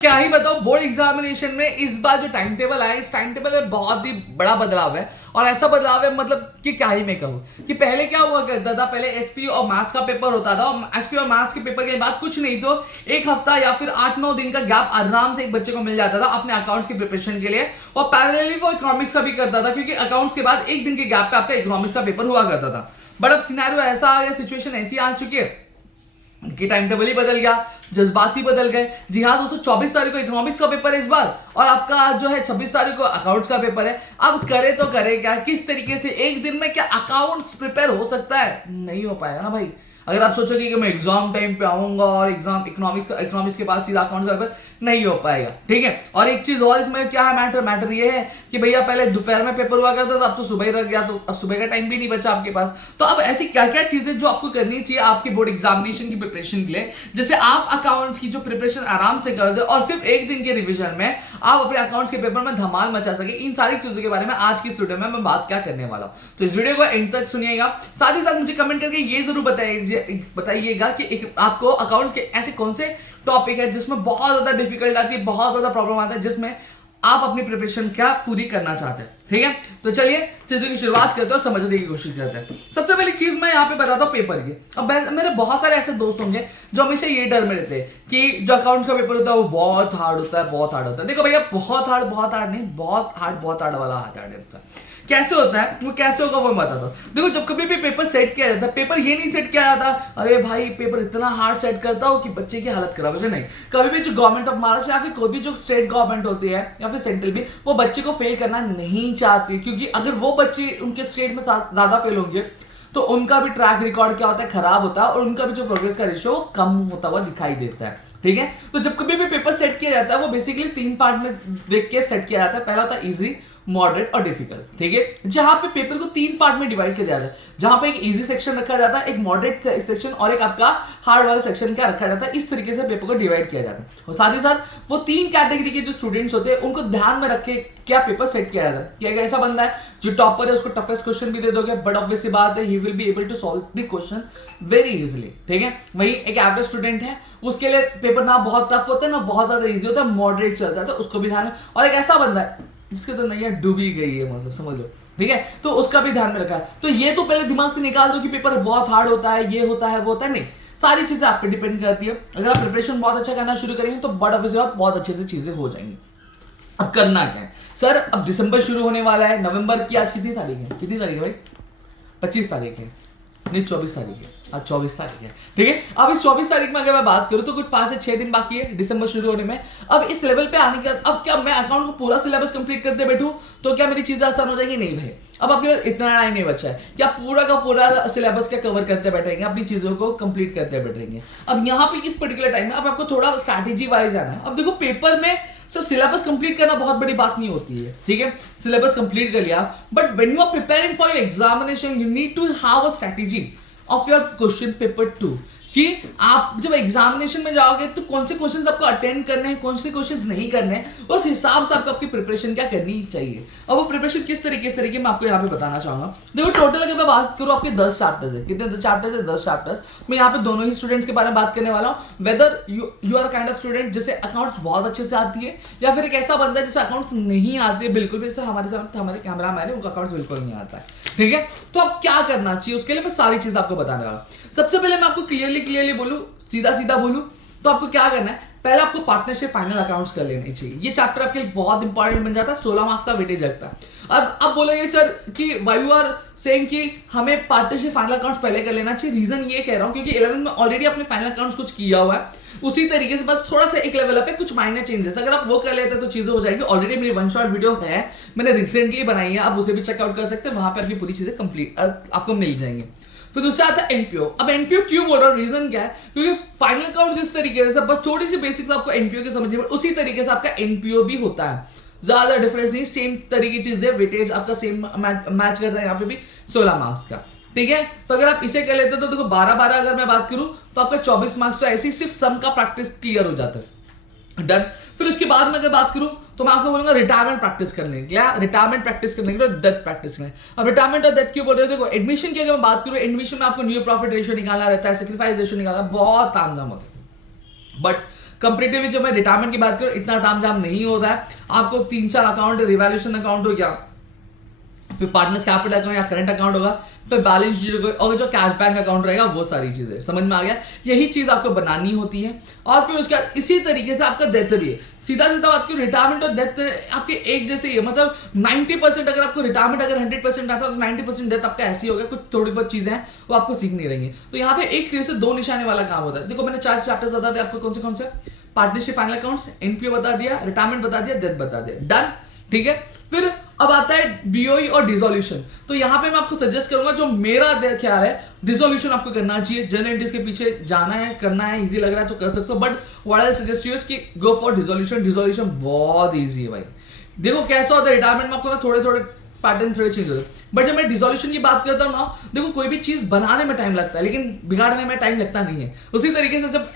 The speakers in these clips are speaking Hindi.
क्या ही बताओ, बोर्ड एग्जामिनेशन में इस बार जो टाइम टेबल आया, इस टाइम टेबल में बहुत ही बड़ा बदलाव है। और ऐसा बदलाव है मतलब कि क्या ही मैं कहूँ कि पहले क्या हुआ करता था, पहले एसपी और मैथ्स का पेपर होता था और एसपी और मैथ्स के पेपर के बाद कुछ नहीं तो एक हफ्ता या फिर 8-9 दिन का गैप आराम से एक बच्चे को मिल जाता था अपने अकाउंट्स की प्रिपरेशन के लिए। और पैरेलली वो इकोनॉमिक्स का भी करता था, क्योंकि अकाउंट्स के बाद एक दिन के गैप पे आपका इकोनॉमिक्स का पेपर हुआ करता था। बट अब सिनेरियो ऐसा आ गया, सिचुएशन ऐसी आ चुकी है कि टाइम टेबल ही बदल गया, जज्बात ही बदल गए। जी हाँ दोस्तों, 24 तारीख को इकोनॉमिक्स का पेपर है इस बार और आपका जो है 26 तारीख को अकाउंट्स का पेपर है। अब करे तो करे क्या, किस तरीके से एक दिन में क्या अकाउंट्स प्रिपेयर हो सकता है? नहीं हो पाएगा ना भाई। अगर आप सोचोगे कि मैं एग्जाम टाइम पे आऊंगा और एग्जाम इकोनॉमिक्स के बाद सीधा अकाउंट्स का पेपर, नहीं हो पाएगा। ठीक है, और एक चीज और इसमें क्या है, मैटर ये है कि भैया पहले दोपहर में पेपर हुआ करता था, अब तो सुबह ही रह गया, तो अब सुबह का टाइम भी नहीं बचा आपके पास। तो अब ऐसी क्या क्या चीजें जो आपको करनी चाहिए आपकी बोर्ड एग्जामिनेशन की प्रिपरेशन के लिए, जैसे आप अकाउंट्स की जो प्रिपरेशन आराम से कर दे और सिर्फ एक दिन के रिविजन में आप अपने अकाउंट्स के पेपर में धमाल मचा सके। इन सारी चीजों के बारे में आज की इस वीडियो में मैं बात क्या करने वाला हूं, तो इस वीडियो को एंड तक सुनिएगा। साथ ही साथ मुझे कमेंट करके ये जरूर बताइएगा कि आपको अकाउंट्स के ऐसे कौन से टॉपिक है जिसमें बहुत ज्यादा डिफिकल्ट आती है, बहुत ज्यादा प्रॉब्लम आता है, जिसमें आप अपनी प्रिपरेशन क्या पूरी करना चाहते हैं। ठीक है, तो चलिए चीजों की शुरुआत करते हैं और समझने की कोशिश करते हैं। सबसे पहली चीज मैं यहाँ पे बताता हूँ पेपर की। अब मेरे बहुत सारे ऐसे दोस्त होंगे जो हमेशा ये डर में रहते हैं कि जो अकाउंट्स का पेपर होता है वो बहुत हार्ड होता है, बहुत हार्ड होता है। देखो भैया, बहुत हार्ड नहीं, बहुत हार्ड वाला हार्ड होता है। कैसे होता है वो, कैसे होगा वो मैं बताता हूँ। देखो, जब कभी भी पेपर सेट किया जाता है, पेपर ये नहीं सेट किया जाता अरे भाई पेपर इतना हार्ड सेट करता हो कि बच्चे की हालत खराब हो जाए। नहीं, कभी भी जो गवर्नमेंट ऑफ महाराष्ट्र या फिर कोई भी जो स्टेट गवर्नमेंट होती है या फिर सेंट्रल भी, वो बच्चे को फेल करना नहीं चाहती, क्योंकि अगर वो बच्चे उनके स्टेट में ज्यादा फेल होंगे तो उनका भी ट्रैक रिकॉर्ड क्या होता है, खराब होता है और उनका भी जो प्रोग्रेस का रेशियो कम होता हुआ दिखाई देता है। ठीक है, तो जब कभी भी पेपर सेट किया जाता है वो बेसिकली 3 पार्ट में देख के सेट किया जाता है। पहला होता है इजी, मॉडरेट और डिफिकल्ट। ठीक है, जहां पे पेपर को 3 पार्ट में डिवाइड किया जाता है, जहां पे एक इजी सेक्शन रखा जाता है, एक मॉडरेट सेक्शन और एक आपका हार्ड वाला सेक्शन क्या रखा जाता है। इस तरीके से पेपर को डिवाइड किया जाता है और साथ ही साथ वो 3 कैटेगरी के जो स्टूडेंट्स होते हैं उनको ध्यान में रख के क्या पेपर सेट किया जाता है। क्या ऐसा बंदा है जो टॉपर है उसको टफेस्ट क्वेश्चन भी दे दोगे, बट ऑब्वियसली बात है ही will be able to solve the question very easily. ठीक है, वही एक एवरेज स्टूडेंट है, उसके लिए पेपर ना बहुत टफ होता है ना बहुत ज्यादा इजी होता है, मॉडरेट चलता है, तो उसको भी ध्यान है। और एक ऐसा बंदा है जिसके तो नैया डूबी गई है, मतलब समझ लो। ठीक है, तो उसका भी ध्यान में रखा है। तो ये तो पहले दिमाग से निकाल दो कि पेपर बहुत हार्ड होता है, ये होता है वो होता है, नहीं, सारी चीजें आप पे डिपेंड करती है। अगर आप प्रिपरेशन बहुत अच्छा करना शुरू करेंगे तो बट ऑब्वियसली बहुत अच्छे से चीजें हो जाएंगी। अब करना क्या है सर, अब दिसंबर शुरू होने वाला है, नवंबर की आज कितनी तारीख है, भाई 25 तारीख है, नहीं 24 तारीख है, आज 24 तारीख है। ठीक है, अब इस 24 तारीख में अगर मैं बात करूं तो कुछ 5 से 6 दिन बाकी है दिसंबर शुरू होने में। अब इस लेवल पे आने के अब क्या मैं अकाउंट को पूरा सिलेबस कंप्लीट करते बैठूं तो क्या मेरी चीजें आसान हो जाएगी? नहीं भाई, अब आपके पास इतना टाइम नहीं बचा है क्या पूरा का पूरा सिलेबस क्या कवर करते बैठेंगे, अपनी चीजों को कंप्लीट करते बैठेंगे। अब यहाँ पे इस पर्टिकुलर टाइम में अब आपको थोड़ा स्ट्रैटेजी वाइज आना है। अब देखो, पेपर में सर सिलेबस कंप्लीट करना बहुत बड़ी बात नहीं होती है। ठीक है, सिलेबस कंप्लीट कर लिया, but when you are preparing for your examination you need to have a strategy of your question paper 2 कि आप जब एग्जामिनेशन में जाओगे तो कौन से क्वेश्चंस आपको अटेंड करने हैं, कौन से क्वेश्चंस नहीं करने हैं, उस हिसाब से आपको आपकी प्रिपरेशन क्या करनी चाहिए। और वो प्रिपरेशन किस तरीके से मैं आपको यहाँ पे बताना चाहूंगा। देखो, टोटल अगर मैं बात करूँ आपके 10 चैप्टर्स है, कितने चैप्टर्स है? 10 चैप्टर्स। मैं यहाँ पे दोनों ही स्टूडेंट्स के बारे में बात करने वाला हूँ, whether you are kind of student जिसे अकाउंट्स बहुत अच्छे से आती है या फिर एक ऐसा बंदा है जिसे अकाउंट्स नहीं आती है बिल्कुल भी। जैसे हमारे कैमरा मैन है, उनका अकाउंट्स बिल्कुल नहीं आता है। ठीक है, तो अब क्या करना चाहिए उसके लिए मैं सारी चीज आपको बताने वाला हूँ। सबसे पहले मैं आपको क्लियरली बोलूं, सीधा बोलूं तो आपको क्या करना है, पहले आपको पार्टनरशिप फाइनल अकाउंट्स कर लेने चाहिए। ये चैप्टर आपके लिए बहुत इंपॉर्टेंट बन जाता है, 16 मार्क्स का वेटेज लगता है। अब बोलोगे सर कि व्हाई यू आर सेइंग कि हमें पार्टनरशिप फाइनल अकाउंट्स पहले कर लेना चाहिए। रीजन ये कह रहा हूं क्योंकि 11th में ऑलरेडी अपने फाइनल अकाउंट्स कुछ किया हुआ है, उसी तरीके से बस थोड़ा सा एक लेवल पे कुछ माइनर चेंजेस अगर आप वो कर लेते हैं तो चीजें हो जाएगी। ऑलरेडी मेरी वन शॉट वीडियो है, मैंने रिसेंटली बनाई है, आप उसे भी चेकआउट कर सकते हैं, वहां पर आपकी पूरी चीजें कंप्लीट आपको मिल जाएंगी। फिर दूसरा आता है एनपीओ। अब एनपीओ क्यों बोल रहा हूँ, रीजन क्या है, क्योंकि फाइनल अकाउंट जिस तरीके से बस थोड़ी सी बेसिक्स आपको एनपीओ की समझनी पड़े, उसी तरीके से आपका एनपीओ भी होता है, ज्यादा डिफरेंस नहीं, सेम तरीके की चीजें, वेटेज आपका सेम मैच करता है यहाँ पे भी 16 मार्क्स का। ठीक है, तो अगर आप इसे कर लेते हो तो देखो 12-12 अगर मैं बात करूं तो आपका 24 मार्क्स तो ऐसे ही सिर्फ सम का प्रैक्टिस क्लियर हो जाता है, डन। फिर उसके बाद में अगर बात करूं तो मैं आपको बोलूंगा रिटायरमेंट प्रैक्टिस करने के लिए, रिटायरमेंट प्रैक्टिस करने के लिए, डेथ प्रैक्टिस करने। अब रिटायरमेंट और डेथ क्यों बोल रहे हो, देखो एडमिशन की अगर मैं बात करूं, एडमिशन में आपको न्यू प्रॉफिट रेशियो निकालना रहता है, सेक्रीफाइस रेशियो निकालना, बहुत तामझाम होता है। बट कंपेरेटिवली जब मैं रिटायरमेंट की बात करूं इतना तामझाम नहीं होता है। आपको 3-4 अकाउंट, रिवैल्यूएशन अकाउंट हो गया, फिर पार्टनर्स कैपिटल अकाउंट या करंट अकाउंट होगा, फिर बैलेंस शीट और जो कैश बैंक अकाउंट रहेगा, वो सारी चीजें समझ में आ गया। यही चीज आपको बनानी होती है। और फिर उसके बाद इसी तरीके से आपका डेथ भी है। सीधा सीधा बात करूं, रिटायरमेंट और डेथ आपके एक जैसे ही है। मतलब 90% अगर आपको रिटायरमेंट अगर 100% आता है तो 90% डेथ आपका ऐसी होगा। कुछ थोड़ी बहुत चीजें हैं वो आपको सीख नहीं रहेंगी। तो यहाँ पे एक तरह से 2 निशाने वाला काम होता है। देखो मैंने 4 चैप्टर्स बता दिया आपको, कौन से पार्टनरशिप, फाइनल अकाउंट्स, एनपीओ बता दिया, रिटायरमेंट बता दिया, डेथ बता दिया, डन। ठीक है, फिर अब आता है बीओई और डिसोल्यूशन। तो यहां पे मैं आपको सजेस्ट करूंगा, जो मेरा ख्याल है, डिसोल्यूशन आपको करना चाहिए। जनरल एंट्रीज के पीछे जाना है, करना है, इजी लग रहा है तो कर सकते हो, but what I suggest you is कि गो फॉर डिसोल्यूशन। डिसोल्यूशन बहुत इजी है भाई। देखो कैसा होता है, रिटायरमेंट में आपको ना थोड़े थोड़े पैटर्न थोड़े चेंज होते हैं, बट जब मैं डिसोल्यूशन की बात करता हूँ ना, देखो कोई भी चीज बनाने में टाइम लगता है लेकिन बिगाड़ने में टाइम लगता नहीं है। उसी तरीके से जब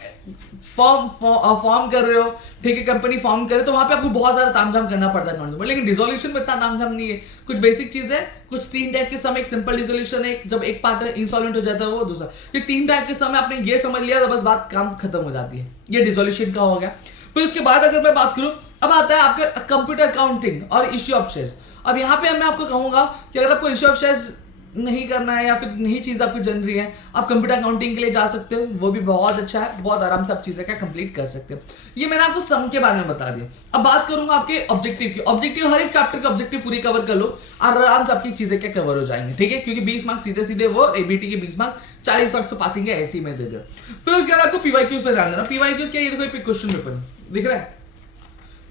फॉर्म कर रहे हो, ठीक है, कंपनी फॉर्म करे तो वहां पे आपको बहुत ज्यादा तामझाम करना पड़ता है अकाउंट में, लेकिन डिसोल्यूशन में इतना तामझाम नहीं है। कुछ बेसिक चीज है, कुछ 3 टाइप के समय, एक सिंपल डिसोल्यूशन है, जब एक पार्टनर इंसॉल्वेंट हो जाता है वो, दूसरा। ये 3 टाइप के समय आपने ये समझ लिया तो बस बात काम खत्म हो जाती है। ये डिसोल्यूशन का हो गया। फिर उसके बाद अगर मैं बात करूं, अब आता है आपका कंप्यूटर अकाउंटिंग और इश्यू ऑफ शेयर्स। अब यहाँ पे मैं आपको कहूंगा कि अगर आपको इश्यू ऑफ शेयर्स नहीं करना है या फिर नई चीज आपको जन रही है, आप कंप्यूटर अकाउंटिंग के लिए जा सकते हो, वो भी बहुत अच्छा है, बहुत आराम से आप चीजें क्या कंप्लीट कर सकते हो। ये मैंने आपको सम के बारे में बता दिया। अब बात करूंगा आपके ऑब्जेक्टिव की। ऑब्जेक्टिव, हर एक चैप्टर के ऑब्जेक्टिव पूरी कवर कर लो, आराम से आपकी चीजें क्या कवर हो जाएंगे, ठीक है, क्योंकि 20 मार्क्स सीधे सीधे वो एबीटी के 20 मार्क्स 40 मार्क्स तो पासिंग है ऐसी में दे दो। फिर उसके बाद आपको पीवाईक्यूज पे ध्यान देना। पीवाईक्यूज क्या, ये देखो क्वेश्चन पेपर दिख रहा है,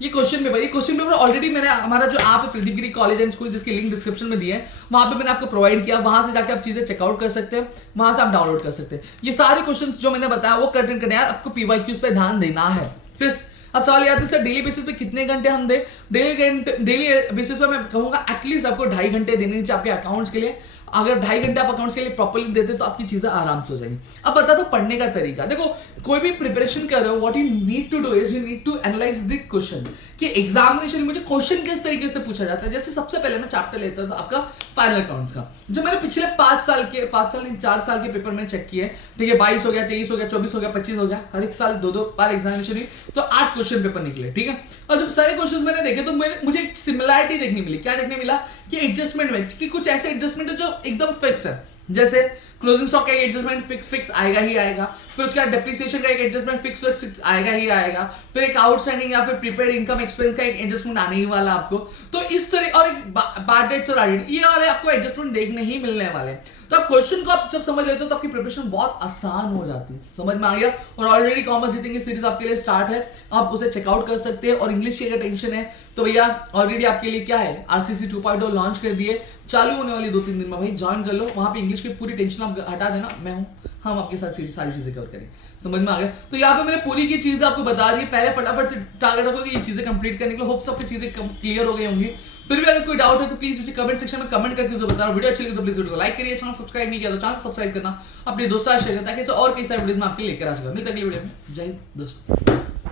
ये क्वेश्चन पेपर ऑलरेडी मैंने हमारा जो आप प्रदीप गिरी कॉलेज एंड स्कूल, जिसकी लिंक डिस्क्रिप्शन में दी है, वहां पे मैंने आपको प्रोवाइड किया। वहां से जाके आप चीजें चेकआउट कर सकते हैं, वहां से आप डाउनलोड कर सकते हैं। ये सारे क्वेश्चंस जो मैंने बताया वो अटेंड करने हैं, आपको पीवाईक्यूज पे ध्यान देना है। फिर अब सवाल याद है सर, डेली बेसिस पे कितने घंटे हम दे? डेली बेसिस पे मैं कहूंगा एटलीस्ट आपको 2.5 घंटे देने चाहिए आपके अकाउंट्स के लिए। अगर 2.5 घंटे आप अकाउंट्स के लिए प्रॉपर्ली देते तो आपकी चीजें आराम से हो जाएंगी। अब बता दो पढ़ने का तरीका। देखो कोई भी प्रिपरेशन कर रहे हो, what you need to do is you need to analyse the question कि एग्जामिनेशन में मुझे क्वेश्चन किस तरीके से पूछा जाता है। जैसे सबसे पहले मैं चैप्टर लेता था आपका फाइनल अकाउंट्स का, जो मैंने पिछले 4 साल के पेपर में चेक किए, ठीक है, 22 हो गया, 23 हो गया, 24 हो गया, 25 हो गया, हर एक साल 2-2 बार एग्जामिनेशन हुई तो 8 क्वेश्चन पेपर निकले, ठीक है। और जब सारे क्वेश्चन मैंने देखे तो मुझे एक सिमिलरिटी देखने मिली। क्या देखने मिला कि एडजस्टमेंट में कि कुछ ऐसे एडजस्टमेंट है जो एकदम फिक्स है, जैसे क्लोजिंग स्टॉक का एडजस्टमेंट फिक्स आएगा ही आएगा, फिर उसके बाद डेप्रिसिएशन का एक एडजस्टमेंट फिक्स आएगा ही आएगा, फिर एक आउटस्टैंडिंग या फिर प्रीपेड इनकम एक्सपेंस का एक एडजस्टमेंट आने ही वाला आपको। तो इस तरह, और एक पार्ट डेट्स और आईडी, ये वाले आपको एडजस्टमेंट देखने ही मिलने वाले। तो आप क्वेश्चन को आप जब समझ लेते हो तो आपकी प्रिपरेशन बहुत आसान हो जाती है। समझ में आ गया। और ऑलरेडी कॉमर्स जीतेंगे सीरीज आपके लिए स्टार्ट है, आप उसे चेकआउट कर सकते हैं। और इंग्लिश की अगर टेंशन है तो भैया ऑलरेडी आपके लिए क्या है, आरसीसी 2.0 लॉन्च कर दिए, चालू होने वाली 2-3 दिन में, भाई ज्वाइन कर लो। वहां पे इंग्लिश की पूरी टेंशन आप हटा देना, मैं हूं, हम आपके साथ सारी चीजें कवर करें। समझ में आ गया। तो यहाँ पे मैंने पूरी की चीजें आपको बता दी। पहले फटाफट से टारगेट रखो कि ये चीजें कंप्लीट करने के लिए। होप सबकी चीजें क्लियर हो गई होंगी। फिर भी अगर कोई डाउट है तो प्लीज मुझे कमेंट सेक्शन में कमेंट करके जरूर बताना। वीडियो अच्छी लगी तो प्लीज वीडियो को लाइक करिए, चैनल सब्सक्राइब नहीं किया तो चैनल सब्सक्राइब करना, अपने दोस्तों से शेयर करना, ताकि और कई सारे वीडियोस में आपके लेकर आ सकूं। मिलते हैं अगली वीडियो में। जय हिंद दोस्तों।